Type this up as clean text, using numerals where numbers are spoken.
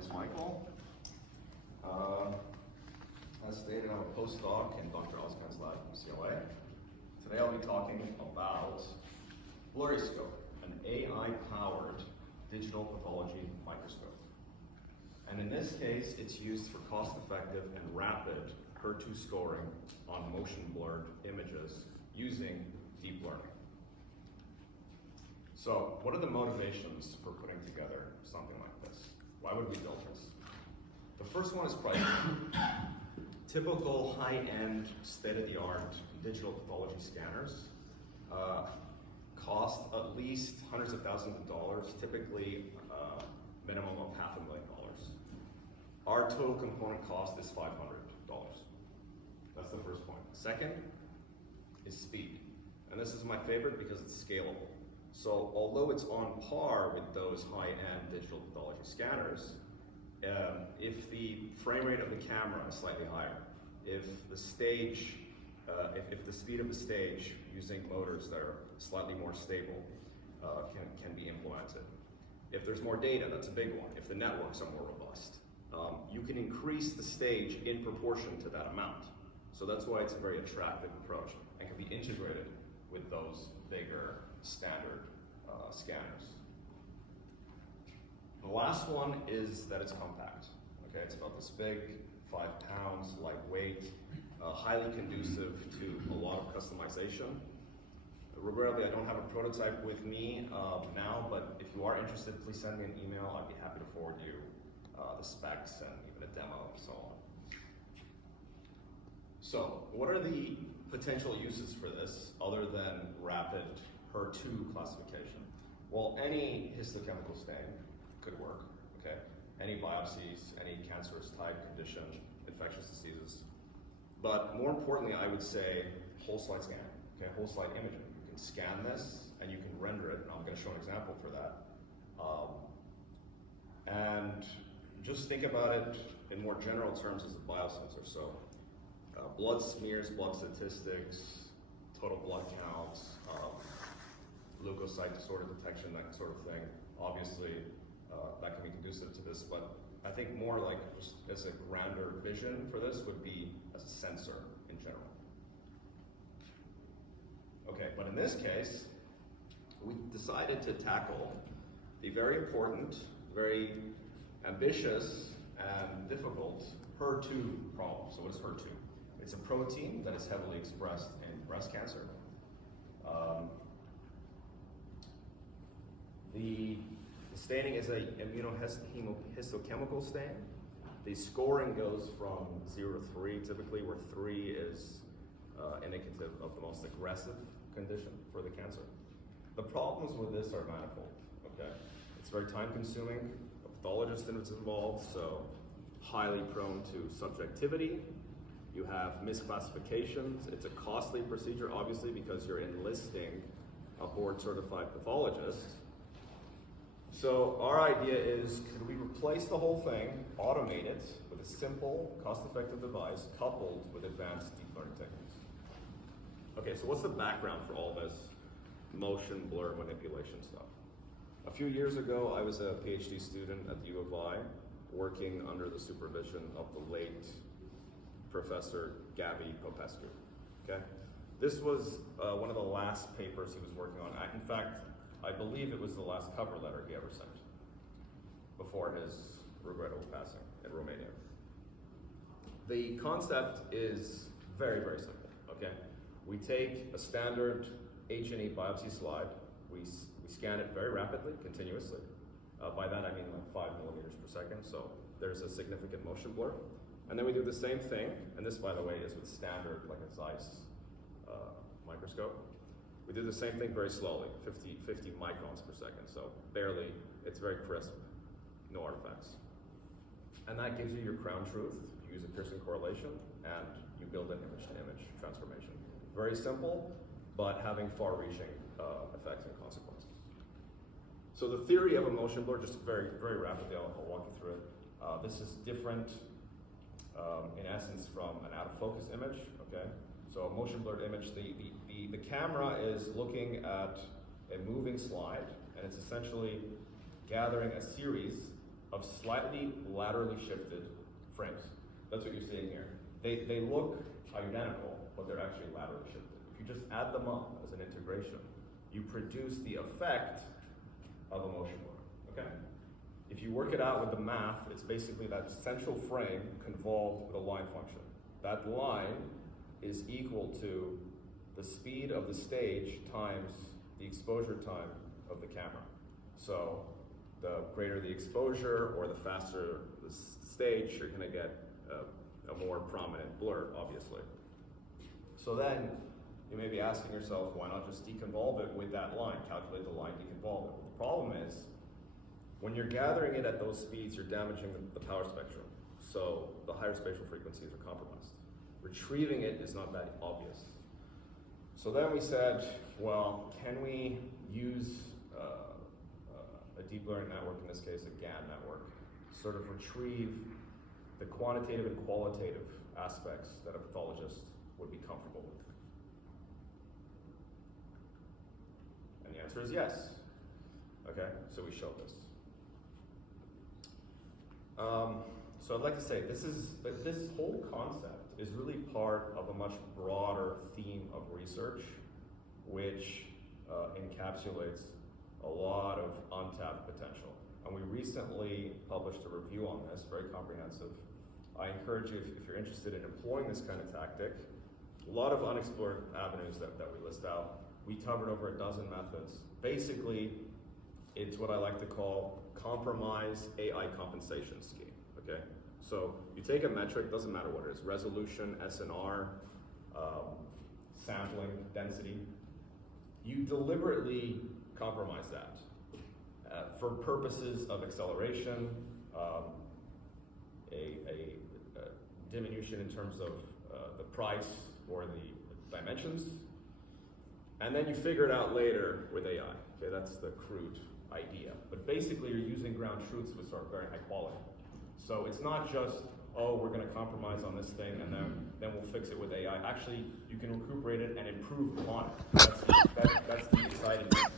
is Michael. As stated, I'm a postdoc in Dr. Osman's lab from UCLA. Today I'll be talking about Blurryscope, an AI-powered digital pathology microscope. And in this case, it's used for cost-effective and rapid HER2 scoring on motion-blurred images using deep learning. So, what are the motivations for putting together something like this? Why would we build this? The first one is price. Typical high-end, state-of-the-art digital pathology scanners cost at least hundreds of thousands of dollars, typically minimum of $500,000. Our total component cost is $500. That's the first point. Second is speed. And this is my favorite because it's scalable. So although it's on par with those high-end digital pathology scanners, if the frame rate of the camera is slightly higher, if the stage, if the speed of the stage using motors that are slightly more stable can be implemented. If there's more data, that's a big one. If the networks are more robust, you can increase the stage in proportion to that amount. So that's why it's a very attractive approach and can be integrated with those bigger standard scanners. The last one is that it's compact. Okay, it's about this big, 5 pounds, lightweight, highly conducive to a lot of customization. Regrettably, I don't have a prototype with me now, but if you are interested, please send me an email. I'd be happy to forward you the specs and even a demo and so on. So, what are the potential uses for this other than rapid HER2 classification? Well, any histochemical stain could work, okay? Any biopsies, any cancerous type condition, infectious diseases. But more importantly, I would say whole slide scanning, okay? Whole slide imaging. You can scan this and you can render it, and I'm gonna show an example for that. And just think about it in more general terms as a biosensor. So blood smears, blood statistics, total blood counts, leukocyte disorder detection, that sort of thing. Obviously, that can be conducive to this, but I think more like just as a grander vision for this would be as a sensor in general. Okay, but in this case, we decided to tackle the very important, very ambitious, and difficult HER2 problem. So what is HER2? It's a protein that is heavily expressed in breast cancer. The staining is a immunohistochemical stain. The scoring goes from 0 to 3, typically, where 3 is indicative of the most aggressive condition for the cancer. The problems with this are manifold, okay? It's very time-consuming. A pathologist is involved, so highly prone to subjectivity. You have misclassifications. It's a costly procedure, obviously, because you're enlisting a board-certified pathologist. So our idea is, could we replace the whole thing, automate it with a simple, cost-effective device coupled with advanced deep learning techniques? Okay, so what's the background for all this motion blur manipulation stuff? A few years ago, I was a PhD student at the U of I, working under the supervision of the late Professor Gabby Popescu, okay? This was one of the last papers he was working on. In fact, I believe it was the last cover letter he ever sent before his regrettable passing in Romania. The concept is very, very simple, okay? We take a standard H&E biopsy slide, we scan it very rapidly, continuously. By that I mean like 5 millimeters per second, so there's a significant motion blur. And then we do the same thing, and this, by the way, is with standard, like a Zeiss microscope. We do the same thing very slowly, 50 microns per second, so barely, it's very crisp, no artifacts. And that gives you your crown truth. You use a Pearson correlation, and you build an image-to-image transformation. Very simple, but having far-reaching effects and consequences. So the theory of a motion blur, just very, very rapidly, I'll walk you through it. This is different, in essence, from an out-of-focus image, okay? So a motion blurred image, the camera is looking at a moving slide, and it's essentially gathering a series of slightly laterally shifted frames. That's what you're seeing here. They look identical, but they're actually laterally shifted. If you just add them up as an integration, you produce the effect of a motion blur, okay? If you work it out with the math, it's basically that central frame convolved with a line function. That line is equal to the speed of the stage times the exposure time of the camera. So the greater the exposure or the faster the stage, you're gonna get a more prominent blur, obviously. So then you may be asking yourself, why not just deconvolve it with that line, calculate the line, deconvolve it? Well, the problem is, when you're gathering it at those speeds, you're damaging the power spectrum. So the higher spatial frequencies are compromised. Retrieving it is not that obvious. So then we said, well, can we use a deep learning network, in this case a GAN network, sort of retrieve the quantitative and qualitative aspects that a pathologist would be comfortable with? And the answer is yes. Okay, so we show this. So I'd like to say this whole concept is really part of a much broader theme of research, which encapsulates a lot of untapped potential. And we recently published a review on this, very comprehensive. I encourage you, if you're interested in employing this kind of tactic, a lot of unexplored avenues that we list out. We covered over a dozen methods. Basically, it's what I like to call compromise AI compensation scheme, okay? So you take a metric, doesn't matter what it is, resolution, SNR, sampling, density. You deliberately compromise that for purposes of acceleration, a diminution in terms of the price or the dimensions, and then you figure it out later with AI. Okay, that's the crude idea. But basically, you're using ground truths which are very high quality. So it's not just, oh, we're going to compromise on this thing and then we'll fix it with AI. Actually, you can recuperate it and improve upon it. That's the exciting thing.